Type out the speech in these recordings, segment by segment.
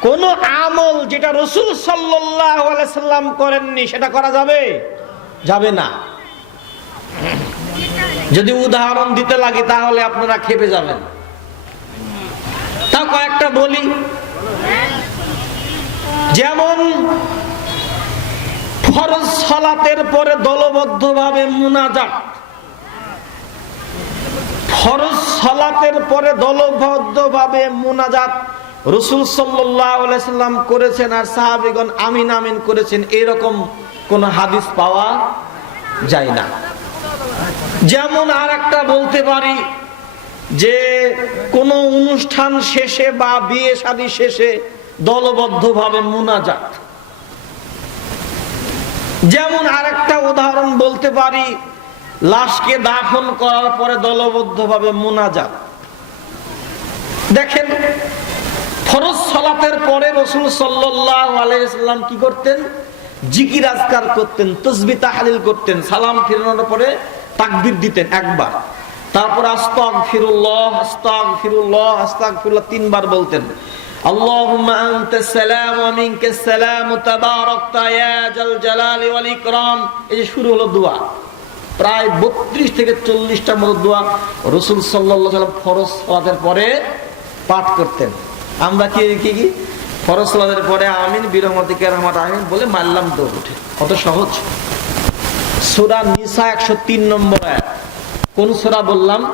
কোন আমল যেটা রসুল সাল্লাম করেননি, সেটা করা যাবে? যাবে না। যদি উদাহরণ দিতে লাগে, তাহলে আপনারা খেপে যাবেন। তা কয়েকটা বলি। যেমন, ফরজ সলাতের পরে দলবদ্ধভাবে মুনাজাত। ফরজ সলাতের পরে দলবদ্ধভাবে মুনাজাত রসুল সাল্লাম করেছেন আর সাহাবিগণ আমিন আমিন করেছেন, এরকম কোন হাদিস পাওয়া যায় না। যেমন আর একটা বলতে পারি যে, কোনো অনুষ্ঠান শেষে বা বিয়ে শাদী শেষে দলবদ্ধভাবে মুনাজাত। যেমন আরেকটা উদাহরণ বলতে পারি, লাশকে দাফন করার পরে দলবদ্ধভাবে মুনাজাত। দেখেন ফরজ সলাতের পরে রসুল সাল্লাহ আলাইসাল্লাম কি করতেন জিকির আজকার করতেন তসবি তাহালিল করতেন সালাম ফিরানোর পরে তাকবির দিতেন একবার তারপর আস্তাক ফিরুল্লাহ আস্তাক ফিরুল্লাহ আস্তাক ফিরুল্লাহ তিনবার বলতেন اللهم انت السلام ومنك السلام تباركت يا ذا الجلال والاكرام এই যে শুরু হলো দোয়া প্রায় বত্রিশ থেকে চল্লিশটার মতো দোয়া রসুল সাল্লাহ সাল্লাম ফরজ সালাতের পরে পাঠ করতেন আমরা কি কি কি? ফরজ সালাতের পরে আমিন বিরহমতিকে রহমত আমিন বলে মারলাম দৌড় উঠে। কত সহজ। সুরা নিসা একশো তিন নম্বর আয়াত। কোন সুরা বললাম?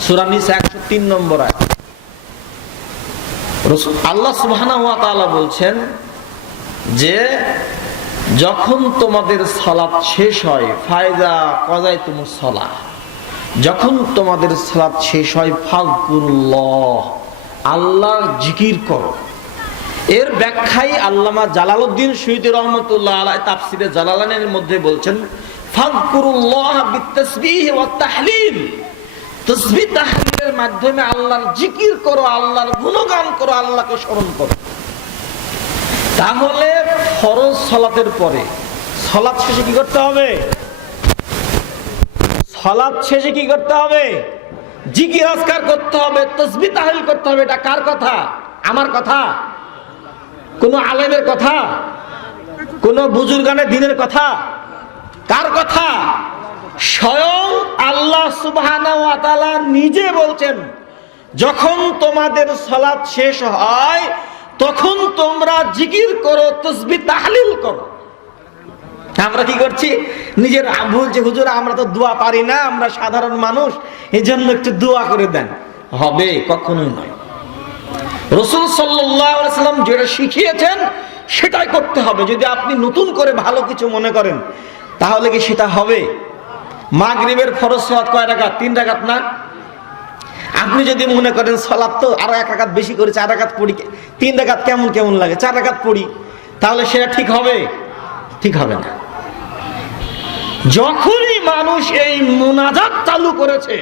সুরা নিসা একশো তিন নম্বর রসুল- আল্লাহ সুবহানাহু ওয়া তাআলা বলছেন যে, যখন তোমাদের সালাত শেষ হয় ফায়দা কজাই তোমার সলা যখন তোমাদের সালাত শেষ হয় ফাগফুরুল্লাহ আল্লাহর জিকির করো। এর ব্যাখ্যায় আল্লামা জালালউদ্দিন শহীদ রহমতুল্লাহ আলাই তাফসিরে জালালানের মধ্যে বলছেন তাহলিলের মাধ্যমে আল্লাহর জিকির করো, আল্লাহর গুণগান করো, আল্লাহকে স্মরণ করো। তাহলে ফরজ সলাতের পরে সলাৎ শেষে কি করতে হবে? সলাৎ শেষে কি করতে হবে? জিকির আজকার করতে হবে, তসবি তাহলিল করতে হবে, এটা কার কথা? আমার কথা? কোন আলেমের কথা? কোন বুজুর্গানের দিনের কথা? কার কথা? স্বয়ং আল্লাহ ওয়া নিজে বলছেন, যখন তোমাদের সালাত শেষ হয়, তখন তোমরা জিকির করো, তসবি তাহলিল করো। আমরা কি করছি? নিজের বলছে হুজুর, আমরা তো দোয়া পারি না, আমরা সাধারণ মানুষ এই জন্য একটু দোয়া করে দেন। হবে, কখনোই নয়। রসুল সাল্লাম যেটা শিখিয়েছেন, সেটাই করতে হবে। যদি আপনি নতুন করে ভালো কিছু মনে করেন, তাহলে কি সেটা হবে? মাগরিবের ফরজ সালাত কয় রাকাত? তিন রাকাত না? আপনি যদি মনে করেন সালাত তো আরও এক রাকাত বেশি করে, চার রাকাত পড়ি, তিন রাকাত কেমন কেমন লাগে, চার রাকাত পড়ি, তাহলে সেটা ঠিক হবে? ঠিক হবে না। যখনই মানুষ এই মোনাজাত চালু করেছে,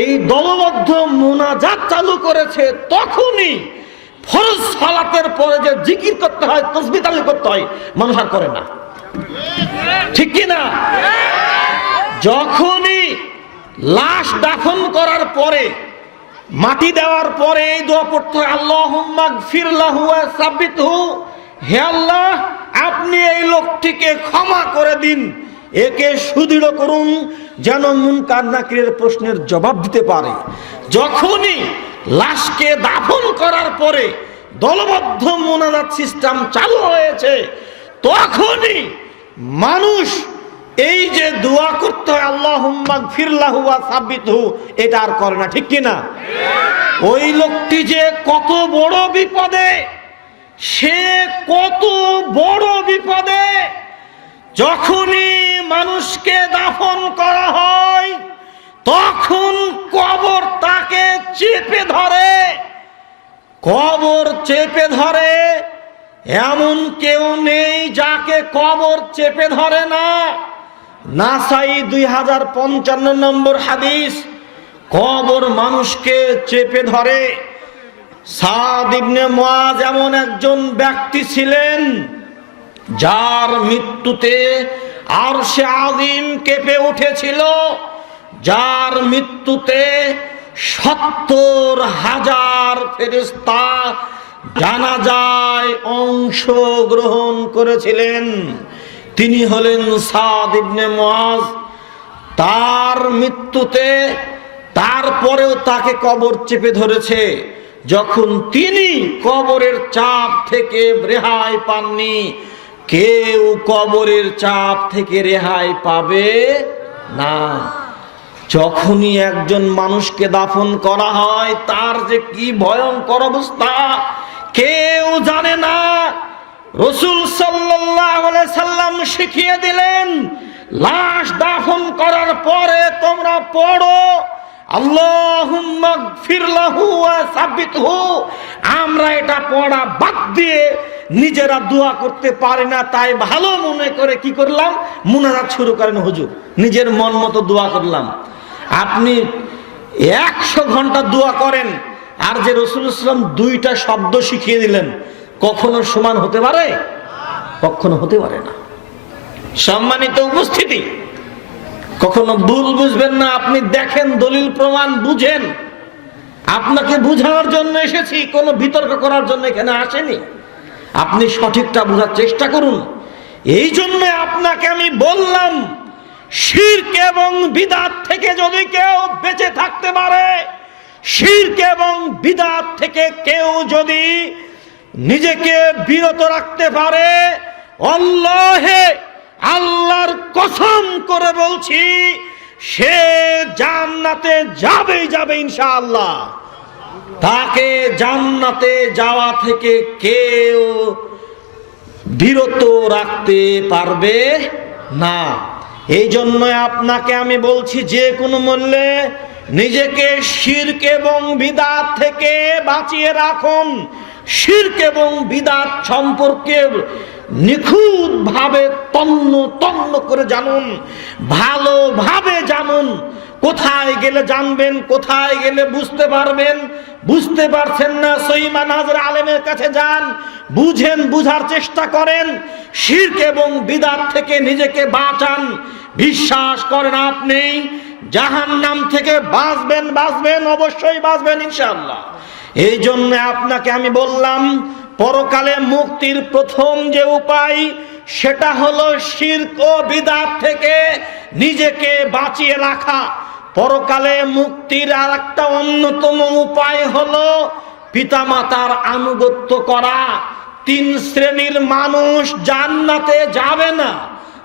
এই দলবদ্ধ মোনাজাত চালু করেছে, তখনই ফরজ সালাতের পরে যে জিকির করতে হয়, তসবি তালি করতে হয়, মানুষ আর করে না। ঠিক কি না? যখনই লাশ দাফন করার পরে, মাটি দেওয়ার পরে এই দোয়া পড়তে হয় আল্লাহ ফিরলাহু সাবিত হে আল্লাহ, আপনি এই লোকটিকে ক্ষমা করে দিন। একে সুদৃঢ় করুন যেন মুনকার নাকিরের প্রশ্নের জবাব দিতে পারে। যখনই লাশকে দাফন করার পরে দলবদ্ধ মোনাজাত সিস্টেম চালু হয়েছে, তখনই মানুষ এই যে দোয়া করতে হয় আল্লাহ ফিরলাহু সাবিত এটা আর করে না, ঠিক কিনা? ওই লোকটি যে কত বড় বিপদে, সে কত বড় বিপদে যখনই মানুষকে দাফন করা হয়, তখন কবর তাকে চেপে ধরে। কবর চেপে ধরে, এমন কেউ নেই যাকে কবর চেপে ধরে না। নাসাই দুই হাজার পঞ্চান্ন নম্বর হাদিস, কবর মানুষকে চেপে ধরে। সাদ ইবনে মুয়াজ এমন একজন ব্যক্তি ছিলেন যার মৃত্যুতে আর সে আদিম কেঁপে উঠেছিল, যার মৃত্যুতে সত্তর হাজার ফেরিস্তা জানা যায় অংশ গ্রহণ করেছিলেন। তিনি হলেন সাদ ইবনে তার মৃত্যুতে তারপরেও তাকে কবর চেপে ধরেছে। যখন তিনি কবরের চাপ থেকে রেহাই পাননি কেউ কবরের চাপ থেকে রেহাই পাবে না। যখনই একজন মানুষকে দাফন করা হয়, তার যে কি ভয়ঙ্কর অবস্থা, কেউ জানে না। রসুল সাল্লাম শিখিয়ে দিলেন, লাশ দাফন করার পরে তোমরা পড়ো আমরা এটা পড়া বাদ দিয়ে নিজেরা দোয়া করতে পারি না, তাই ভালো মনে করে কি করলাম? মুনাজাত শুরু করেন হুজুর। নিজের মন মতো দোয়া করলাম। আপনি একশো ঘণ্টা দোয়া করেন, আর যে রসুল ইসলাম দুইটা শব্দ শিখিয়ে দিলেন, কখনো সমান হতে পারে? কখনো হতে পারে না। সম্মানিত উপস্থিতি কখনো ভুল বুঝবেন না, আপনি দেখেন, দলিল প্রমাণ বুঝেন। আপনাকে বুঝানোর জন্য এসেছি, কোনো বিতর্ক করার জন্য এখানে আসেনি। আপনি সঠিকটা বোঝার চেষ্টা করুন। এই জন্য আপনাকে আমি বললাম, শির্ক এবং বিদাত থেকে যদি কেউ বেঁচে থাকতে পারে, শির্ক এবং বিদাত থেকে কেউ যদি নিজেকে বিরত রাখতে পারে অল্লাহে আল্লাহর কসম করে বলছি, সে জান্নাতে যাবেই যাবে ইনশাআল্লাহ। তাকে জান্নাতে যাওয়া থেকে কেউ বিরত রাখতে পারবে না। এই জন্য আপনাকে আমি বলছি, যে কোনো মূল্যে নিজেকে শির্ক এবং বিদাত থেকে বাঁচিয়ে রাখুন। শির্ক এবং বিদাত সম্পর্কে নিখুঁত ভাবে তন্ন তন্ন করে জানুন, ভালোভাবে জানুন, কোথায় গেলে জানবেন, কোথায় গেলে বুঝতে পারবেন, বুঝতে পারছেন না সইমা হাজার আলেমের কাছে যান, বুঝেন, বুঝার চেষ্টা করেন, শির্ক এবং বিদার থেকে নিজেকে বাঁচান, বিশ্বাস করেন আপনি জাহান নাম থেকে বাঁচবেন বাঁচবেন, অবশ্যই বাঁচবেন ইনশাল্লাহ এই জন্য আপনাকে আমি বললাম পরকালে মুক্তির প্রথম যে উপায়, সেটা হলো শির্ক ও বিদাত থেকে নিজেকে বাঁচিয়ে রাখা। পরকালে মুক্তির আর একটা অন্যতম উপায় হলো পিতামাতার আনুগত্য করা। তিন শ্রেণির মানুষ জান্নাতে যাবে না।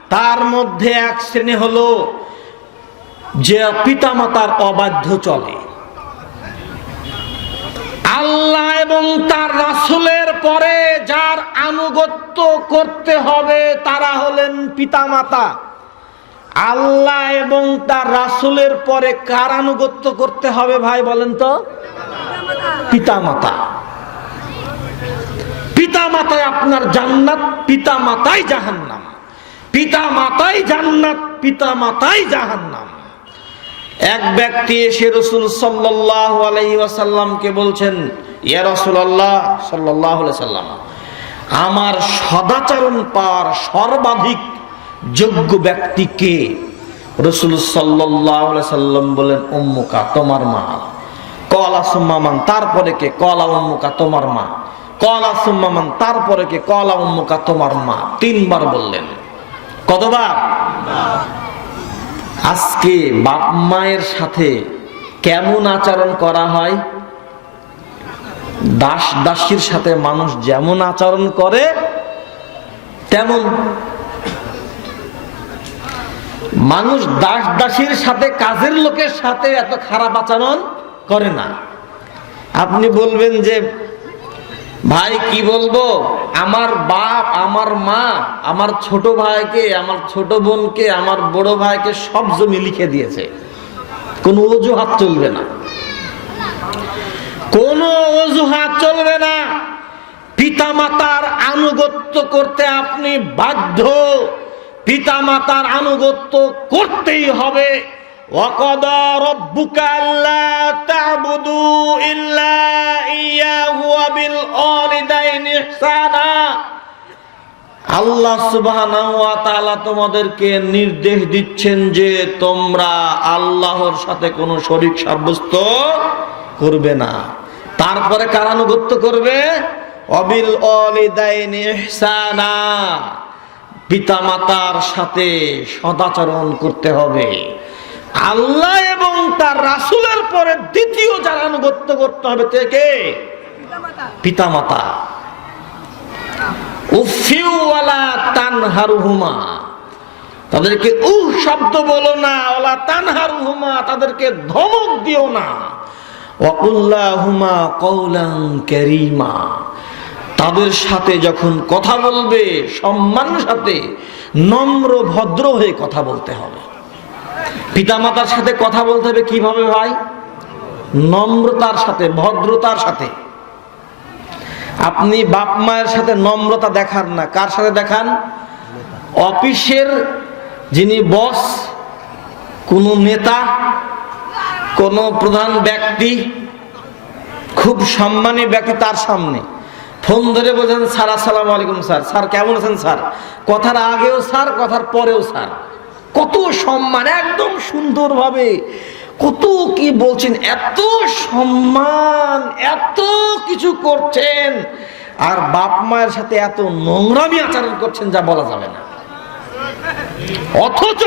তার মধ্যে এক শ্রেণি হলো যে পিতামাতার অবাধ্য চলে। আল্লাহ এবং তার রাসুলের পরে যার আনুগত্য করতে হবে তারা হলেন পিতামাতা। আল্লাহ এবং তার রাসুলের পরে কার আনুগত্য করতে হবে ভাই বলেন তো? পিতামাতা। পিতামাতায় আপনার জান্নাত, পিতামাতাই জাহান্নাম। পিতামাতাই জান্নাত, পিতামাতাই জাহান্নাম। এক ব্যক্তি এসে রসুল ওয়াসাল্লামকে বলছেন, ইয়া রসুল্লাহ সাল্লাহ সাল্লাম আমার সদাচরণ পার সর্বাধিক যোগ্য ব্যক্তিকে রসুল সাল্লাম বলেন উম্মুকা, তোমার মা। কলা সুম্মামান তারপরে কে? কলা উম্মুকা, তোমার মা। কলা সুম্মামান তারপরে কে? কলা উম্মুকা, তোমার মা। তিনবার বললেন। কতবার? আজকে বাপ মায়ের সাথে কেমন আচরণ করা হয়? দাস দাসীর সাথে মানুষ যেমন আচরণ করে, তেমন মানুষ দাস দাসীর সাথে কাজের লোকের সাথে এত খারাপ আচরণ করে না। আপনি বলবেন যে ভাই, কি বলব? আমার বাপ, আমার মা, আমার ছোট ভাইকে, আমার ছোট বোনকে, আমার বড় ভাইকে সব জমি লিখে দিয়েছে। কোন অজুহাত চলবে না। কোন অজুহাত চলবে না। পিতামাতার আনুগত্য করতে আপনি বাধ্য। পিতামাতার আনুগত্য করতেই হবে। وقضى ربك ألا تعبدوا إلا إياه وبالوالدين إحسانا আল্লাহ সুবহানাহু ওয়া তাআলা তোমাদেরকে নির্দেশ দিচ্ছেন যে তোমরা আল্লাহর সাথে কোনো শরীক সাব্যস্ত করবে না তারপরে কার আনুগত্য করবে অবিল অলিদাইন ইহসানা পিতামাতার সাথে সদাচরণ করতে হবে আল্লাহ এবং তার রাসুলের পরে দ্বিতীয় যারা আনুগত্য করতে হবে থেকে পিতামাতা। উফিউওয়ালা তানহারুহুমা। তাদেরকে উহ শব্দ বলো না ওলা তানহারুহুমা, তাদেরকে ধমক দিও না। ওয়াকুল্লাহুমা কওলান কারীমা। তাদের সাথে যখন কথা বলবে, সম্মানের সাথে নম্র ভদ্র হয়ে কথা বলতে হবে। পিতামাতার সাথে কথা বলতে হবে কীভাবে ভাই নম্রতার সাথে, ভদ্রতার সাথে। আপনি বাপ মায়ের সাথে নম্রতা দেখান না। কার সাথে দেখান? অফিসের যিনি বস, কোনো নেতা, কোন প্রধান ব্যক্তি, খুব সম্মানী ব্যক্তি তার সামনে। ফোন ধরে বলছেন, স্যার, আসসালামু আলাইকুম, স্যার। স্যার, কেমন আছেন, স্যার? কথার আগেও স্যার, কথার পরেও স্যার। কত সম্মান, একদম সুন্দরভাবে। কত কি বলছেন, এত সম্মান, এত কিছু করছেন। আর বাপ মায়ের সাথে এত নোংরামি আচরণ করছেন যা বলা যাবে না। অথচ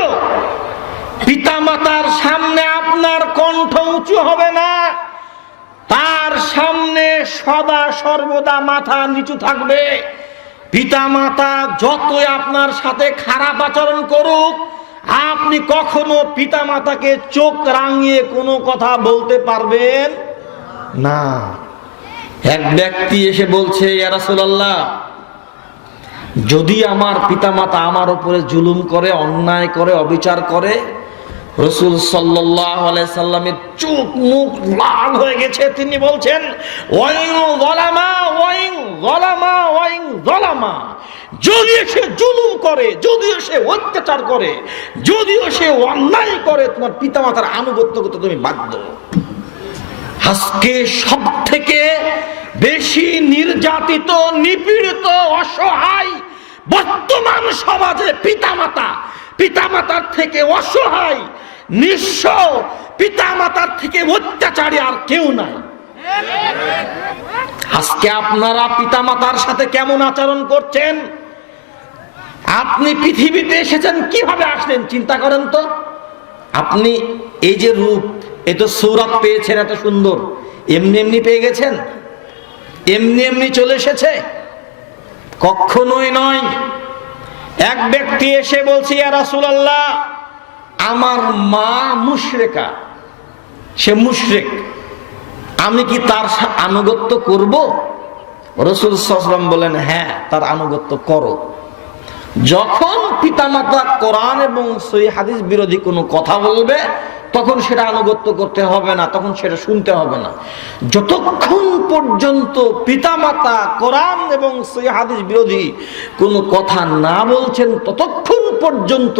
পিতামাতার সামনে আপনার কণ্ঠ উঁচু হবে না, তার সামনে সদা সর্বদা মাথা নিচু থাকবে। পিতামাতা যতই আপনার সাথে খারাপ আচরণ করুক আপনি কখনো পিতা মাতাকে চোখ রাঙিয়ে কোনো কথা বলতে পারবেন? না। এক ব্যক্তি এসে বলছে ইয়ারাসুল্লাহ যদি আমার পিতামাতা আমার উপরে জুলুম করে, অন্যায় করে, অবিচার করে রসুল সাল্লামের চোখ মুখ লাল হয়ে গেছে। তিনি বলছেন যদিও সে জুলুম করে যদিও সে অত্যাচার করে যদিও সে অন্যায় করে, তোমার পিতামাতার আনুগত্য করতে তুমি বাধ্য। আজকে সব থেকে বেশি নির্যাতিত, নিপীড়িত, অসহায় বর্তমান সমাজে পিতামাতা পিতামাতার থেকে অসহায়, নিঃস্ব, পিতামাতার থেকে অত্যাচারী আর কেউ নাই। আজকে আপনারা পিতামাতার সাথে কেমন আচরণ করছেন? আপনি পৃথিবীতে এসেছেন, কীভাবে আসলেন, চিন্তা করেন তো। আপনি এই যে রূপ, এ তো সৌরভ পেয়েছেন, এত সুন্দর। এমনি এমনি পেয়ে গেছেন? এমনি এমনি চলে এসেছে? কখনোই নয়। এক ব্যক্তি এসে বলছে আমার মা মুশরেকা। সে মুশরেক। আমি কি তার আনুগত্য করব? রসুল সসলাম বলেন হ্যাঁ তার আনুগত্য করো। যখন পিতামাতা কোরআন এবং সই হাদিস বিরোধী কোনো কথা বলবে তখন সেটা আনুগত্য করতে হবে না, তখন সেটা শুনতে হবে না। যতক্ষণ পর্যন্ত পিতামাতা কোরআন এবং হাদিস বিরোধী কোনো কথা না বলছেন, ততক্ষণ পর্যন্ত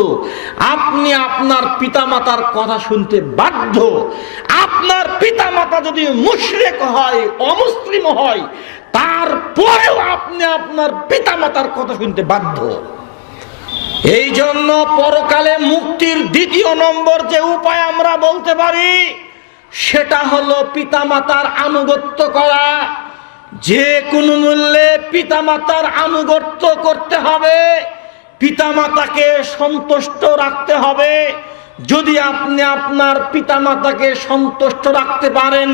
আপনি আপনার পিতামাতার কথা শুনতে বাধ্য। আপনার পিতামাতা যদি মুশরেক হয়, অমুসলিম হয়, তারপরেও আপনি আপনার পিতামাতার কথা শুনতে বাধ্য। এই জন্য পরকালে মুক্তির দ্বিতীয় নম্বর যে উপায় আমরা বলতে পারি, সেটা হলো পিতামাতার আনুগত্য করা। যে কোনো মূল্যে পিতামাতার আনুগত্য করতে হবে, পিতামাতাকে সন্তুষ্ট রাখতে হবে। যদি আপনি আপনার পিতামাতাকে সন্তুষ্ট রাখতে পারেন,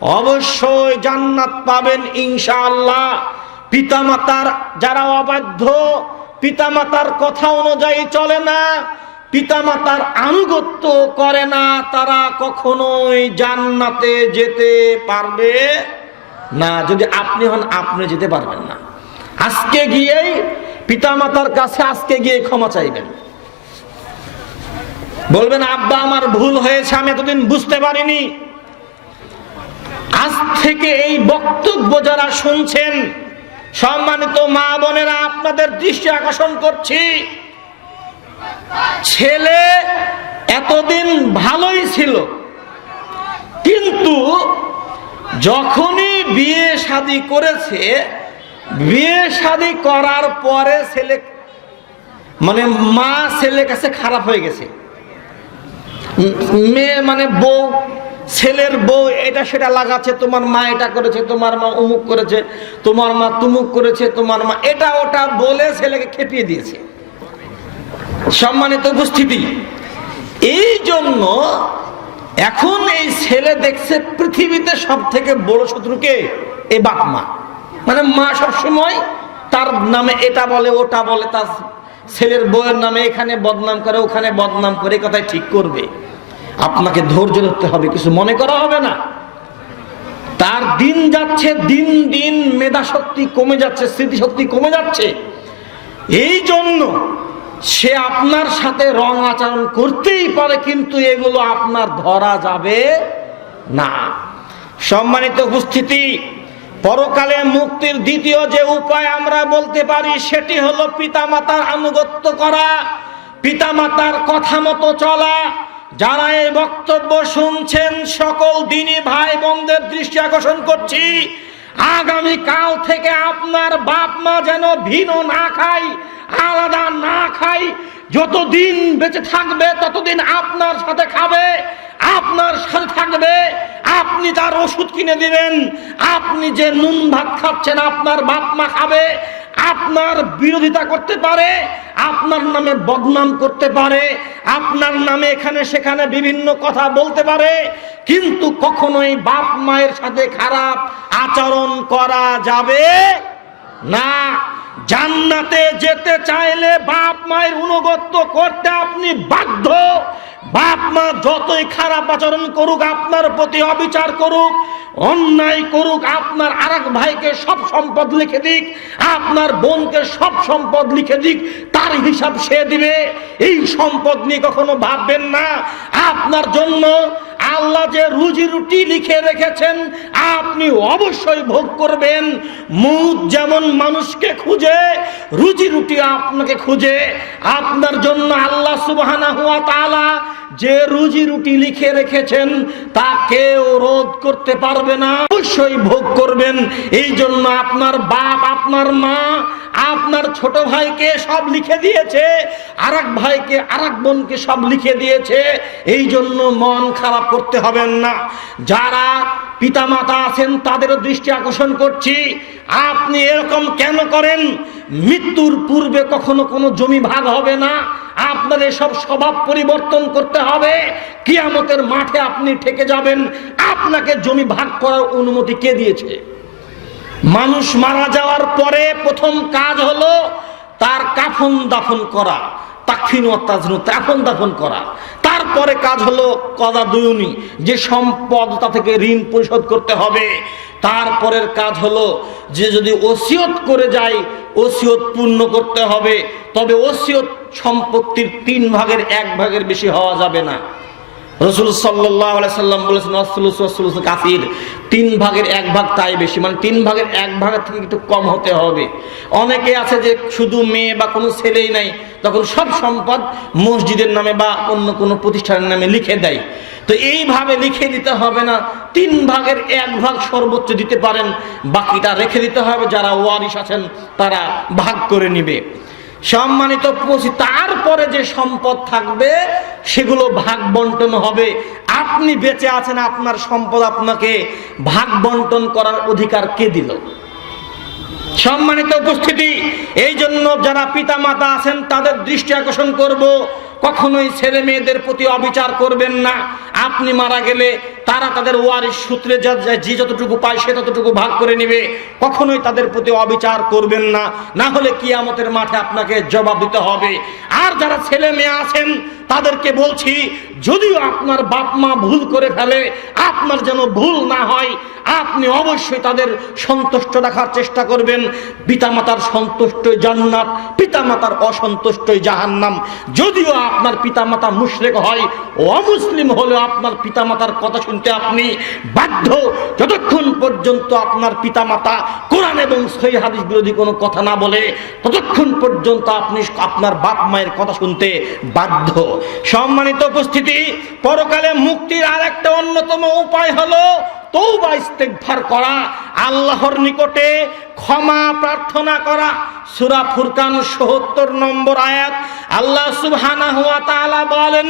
অবশ্যই জান্নাত পাবেন ইনশাআল্লাহ। পিতামাতার যারা অবাধ্য পিতামাতার কথা অনুযায়ী চলে না, পিতামাতার আনুগত্য করে না, তারা কখনোই জান্নাতে যেতে পারবে না। যদি আপনি হন, আপনি যেতে পারবেন না। আজকে গিয়েই পিতামাতার কাছে আজকে গিয়ে ক্ষমা চাইবেন। বলবেন, আব্বা, আমার ভুল হয়েছে, আমি এতদিন বুঝতে পারিনি। আজ থেকে এই বক্তব্য যারা শুনছেন সম্মানিত মা বোনেরা, আপনাদের দৃষ্টি আকর্ষণ করছি। ছেলে এতদিন ভালোই ছিল, কিন্তু যখনই বিয়ে শাদি করেছে, বিয়ে শাদি করার পরে ছেলে মানে মা ছেলের কাছে খারাপ হয়ে গেছে। মেয়ে মানে বউ ছেলের বউ, এটা সেটা লাগাচ্ছে, তোমার মা এটা করেছে, তোমার মা অমুক করেছে, তোমার মা তুমুক করেছে, তোমার মা এটা ওটা বলে ছেলেকে খেপিয়ে দিয়েছে। সম্মানিত উপস্থিতি। এই জন্য এখন এই ছেলে দেখছে পৃথিবীতে সব থেকে বড় শত্রুকে এ বাপ মা। মানে মা সব সময় তার নামে এটা বলে, ওটা বলে, তার ছেলের বউয়ের নামে এখানে বদনাম করে, ওখানে বদনাম করে এ কথাই ঠিক করবে। আপনাকে ধৈর্য ধরতে হবে, কিছু মনে করা হবে না। তার দিন যাচ্ছে, দিন দিন মেধা শক্তি কমে যাচ্ছে, স্মৃতিশক্তি কমে যাচ্ছে। এই জন্য সে আপনার সাথে রং আচরণ করতেই পারে, কিন্তু এগুলো আপনার ধরা যাবে না। সম্মানিত উপস্থিতি, পরকালে মুক্তির দ্বিতীয় যে উপায় আমরা বলতে পারি, সেটি হলো পিতামাতার আনুগত্য করা, পিতামাতার কথা মতো চলা যারা এই বক্তব্য শুনছেন, সকল দিনী ভাই বোনদের দৃষ্টি আকর্ষণ করছি। আগামী কাল থেকে আপনার বাপ মা যেন ভিন্ন না খাই আলাদা না খাই যতদিন বেঁচে থাকবে, ততদিন আপনার সাথে খাবে, আপনার সাথে থাকবে, আপনি তার ওষুধ কিনে দিবেন, আপনি যে নুন ভাত খাচ্ছেন, আপনার বাপ মা খাবে আপনার বিরোধিতা করতে পারে, আপনার নামে বদনাম করতে পারে, আপনার নামে এখানে সেখানে বিভিন্ন কথা বলতে পারে, কিন্তু কখনোই বাপ মায়ের সাথে খারাপ আচরণ করা যাবে না। জান্নাতে যেতে চাইলে বাপ মায়ের অনুগত্য করতে আপনি বাধ্য। বাপ মা যতই খারাপ আচরণ করুক, আপনার প্রতি অবিচার করুক, অন্যায় করুক, আপনার আরেক ভাইকে সব সম্পদ লিখে দিক, আপনার বোনকে সব সম্পদ লিখে দিক, তার হিসাব সে দিবে। এই সম্পদ নিয়ে কখনো ভাববেন না। আপনার জন্য আল্লাহ যে রুজি রুটি লিখে রেখেছেন, আপনি অবশ্যই ভোগ করবেন। মুখ যেমন মানুষকে খুঁজে, রুজি রুটি আপনাকে খুঁজে। আপনার জন্য আল্লাহ তাআলা যে রুজি রুটি লিখে রেখেছেন, তা কেউ রোধ করতে পারবে না, অবশ্যই ভোগ করবেন। এই জন্য আপনার বাপ, আপনার মা আপনার ছোট ভাইকে সব লিখে দিয়েছে, আরেক ভাইকে, আরেক বোনকে সব লিখে দিয়েছে, এই জন্য মন খারাপ করতে হবেন না। যারা পিতামাতা আছেন, তাদেরও দৃষ্টি আকর্ষণ করছি। আপনি এরকম কেন করেন? মৃত্যুর পূর্বে কখনো কোনো জমি ভাগ হবে না। আপনার এসব স্বভাব পরিবর্তন করতে হবে। কিয়ামতের মাঠে আপনি ঠেকে যাবেন। আপনাকে জমি ভাগ করার অনুমতি কে দিয়েছে? মানুষ মারা যাওয়ার পরে প্রথম কাজ হলো তার কাফন দাফন করা কাফন দাফন করা। তারপরে কাজ হলো কদা দুয়নি, যে সম্পদ তা থেকে ঋণ পরিশোধ করতে হবে। তারপরের কাজ হলো যে যদি ওসিয়ত করে যায় ওসিয়ত পূর্ণ করতে হবে, তবে ওসিয়ত সম্পত্তির তিন ভাগের এক ভাগের বেশি হওয়া যাবে না। রসুল সাল্লাম বলেছেন অসুলুস কাফির তিন ভাগের এক ভাগ তাই বেশি মানে তিন ভাগের এক ভাগের থেকে একটু কম হতে হবে। অনেকে আছে যে শুধু মেয়ে বা কোনো ছেলেই নাই, তখন সব সম্পদ মসজিদের নামে বা অন্য কোনো প্রতিষ্ঠানের নামে লিখে দেয়। তো এইভাবে লিখে দিতে হবে না, তিন ভাগের এক ভাগ সর্বোচ্চ দিতে পারেন, বাকিটা রেখে দিতে হবে, যারা ওয়ারিশ আছেন তারা ভাগ করে নিবে। সম্মানিত পৌঁছি তারপরে যে সম্পদ থাকবে, সেগুলো ভাগ বন্টন হবে। আপনি বেঁচে আছেন, আপনার সম্পদ আপনাকে ভাগ বন্টন করার অধিকার কে দিল? সম্মানিত উপস্থিতি এই জন্য যারা পিতা মাতা আছেন, তাদের দৃষ্টি আকর্ষণ করব। কখনোই ছেলে মেয়েদের প্রতি অবিচার করবেন না। আপনি মারা গেলে তারা তাদের ওয়ারিশ সূত্রে যা- যা- যতটুকু পায় সে ততটুকু ভাগ করে নেবে। কখনোই তাদের প্রতি অবিচার করবেন না। না হলে কিয়ামতের মাঠে আপনাকে জবাব দিতে হবে। আর যারা ছেলে মেয়ে আছেন, তাদেরকে বলছি, যদিও আপনার বাপ মা ভুল করে ফেলে, আপনার যেন ভুল না হয়, আপনি অবশ্যই তাদের সন্তুষ্ট রাখার চেষ্টা করবেন। পিতামাতার সন্তুষ্টই জান্নাত, পিতামাতার অসন্তুষ্টই জাহান্নাম। যদিও আপনার পিতামাতা মুশরেক হয়, অমুসলিম হলেও আপনার পিতামাতার কথা শুনতে আপনি বাধ্য। যতক্ষণ পর্যন্ত আপনার পিতামাতা কোরআন এবং সহি হাদিস বিরোধী কোনো কথা না বলে, ততক্ষণ পর্যন্ত আপনি আপনার বাপ মায়ের কথা শুনতে বাধ্য। সম্মানিত উপস্থিতি, পরকালে মুক্তির আর একটা অন্যতম উপায় হলো তৌবা ইস্তেগফার করা, আল্লাহর নিকটে ক্ষমা প্রার্থনা করা। সূরা ফুরকান ৭০ নম্বর আয়াত, আল্লাহ সুবহানাহু ওয়া তাআলা বলেন,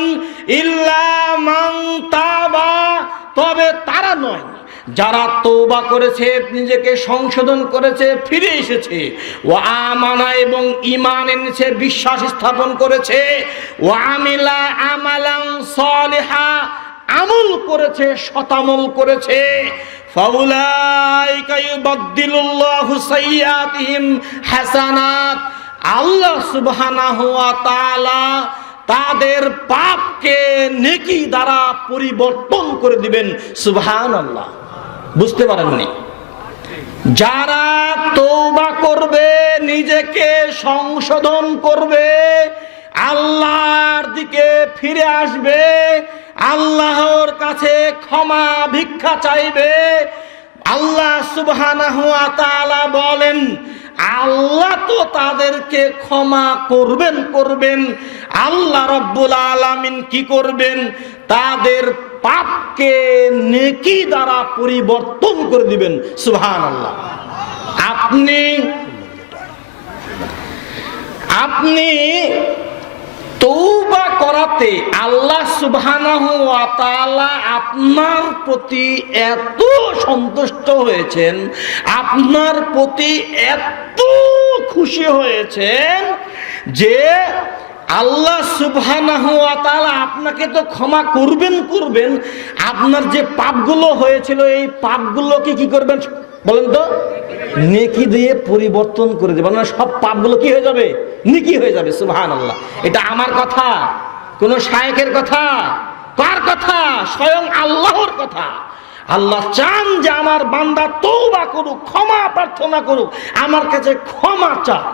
ইল্লা তবে তারা নয়। যারা তৌবা করেছে, নিজেকে সংশোধন করেছে, ফিরে এসেছে। ও আমানা এবং ইমান এনেছে বিশ্বাস স্থাপন করেছে। ও আমিলা আমালাং সলিহা, আমল করেছে শতামল করেছে। আল্লাহ তাআলা তাদের পাপকে নেকি দ্বারা পরিবর্তন করে দিবেন। সুবহানাল্লাহ। বুঝতে পারেননি। যারা তৌবা করবে, নিজেকে সংশোধন করবে, আল্লাহর দিকে ফিরে আসবে, আল্লাহর কাছে ক্ষমা, ভিক্ষা চাইবে, আল্লাহ সুবহানাহু তাআলা বলেন, আল্লাহ তো তাদেরকে ক্ষমা করবেন করবেন। আল্লাহ রব্বুল আলামিন কি করবেন? তাদের পাপকে নেকি দ্বারা পরিবর্তন করে দিবেন। সুহান আল্লাহ আপনি আপনি তৌবা করাতে আল্লাহ তাআলা আপনার প্রতি এত সন্তুষ্ট হয়েছেন, আপনার প্রতি এত খুশি হয়েছেন যে আল্লাহ সুবহানাহু তাআলা আপনাকে তো ক্ষমা করবেন করবেন। আপনার যে পাপগুলো হয়েছিল, এই পাপগুলোকে কি করবেন? বলেন তো, নেকি দিয়ে পরিবর্তন করে দেবেন। মানে সব পাপগুলো কি হয়ে যাবে? নেকি হয়ে যাবে সুবহান আল্লাহ এটা আমার কথা, কোন শায়েকের কথা। কার কথা? স্বয়ং আল্লাহর কথা। আল্লাহ চান যে আমার বান্দা তৌবা করুক, ক্ষমা প্রার্থনা করুক, আমার কাছে ক্ষমা চাক।